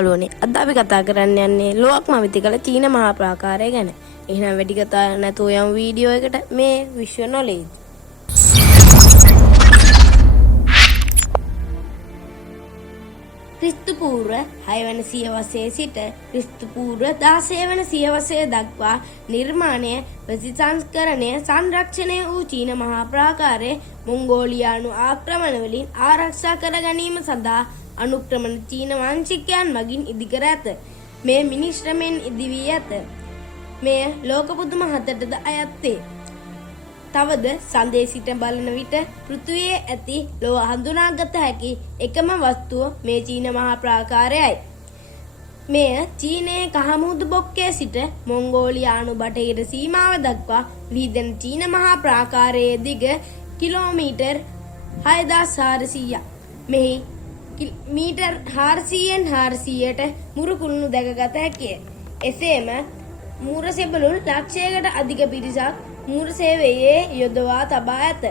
යාළුවනේ අද අපි කතා කරන්න යන්නේ ලෝකම විති කළ චීන මහා ප්‍රාකාරය ගැන. එහෙනම් වැඩි කතා නැතුව යමු වීඩියෝ එකට. මේ විශ්ව නොලෙජ්. ක්‍රිස්තු පූර්ව 6 වන සියවසේ සිට ක්‍රිස්තු පූර්ව 16 වන සියවසේ දක්වා නිර්මාණය, ප්‍රතිසංස්කරණය, සංරක්ෂණය වූ චීන මහා ප්‍රාකාරය මොංගෝලියානු ආක්‍රමණ වලින් ආරක්ෂා කර ගැනීම සඳහා අනුක්‍රමණ චීන වංශිකයන් මගින් ඉදිකර ඇත. මේ මිනිස් ශ්‍රමයෙන් ඉදි වී ඇත. මෙය ලෝක පුදුම 7ටද අයත් වේ. තවද සඳේ සිට බලන විට පෘථිවියේ ඇති ලොව හඳුනාගත හැකි එකම වස්තුව මේ චීන මහා ප්‍රාකාරයයි. මෙය චීනයේ කහමුහුදු බොක්කේ සිට මොංගෝලියානු බටහිර සීමාව දක්වා විහිදෙන චීන මහා ප්‍රාකාරයේ දිග කිලෝමීටර් 6400ක්. මෙහි මීටර් 400න් 400ට මුරු කුළුණු දැකගත හැකිය. එසේම මුර සෙබළුන් ලක්ෂයකට අධික පිරිසක් මුර සේවයේ යොදවා තබා ඇත.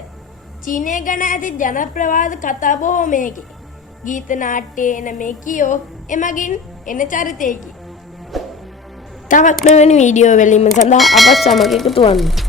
චීනය ගැන ඇති ජනප්‍රවාද කතා බොහෝමයකි. ගීත නාට්‍යයේ එන මේ කියෝ එමගින් එන චරිතයකි. තවත් මෙවැනි වීඩියෝ බැලීම සඳහා අපත් සමග එකතු වන්න.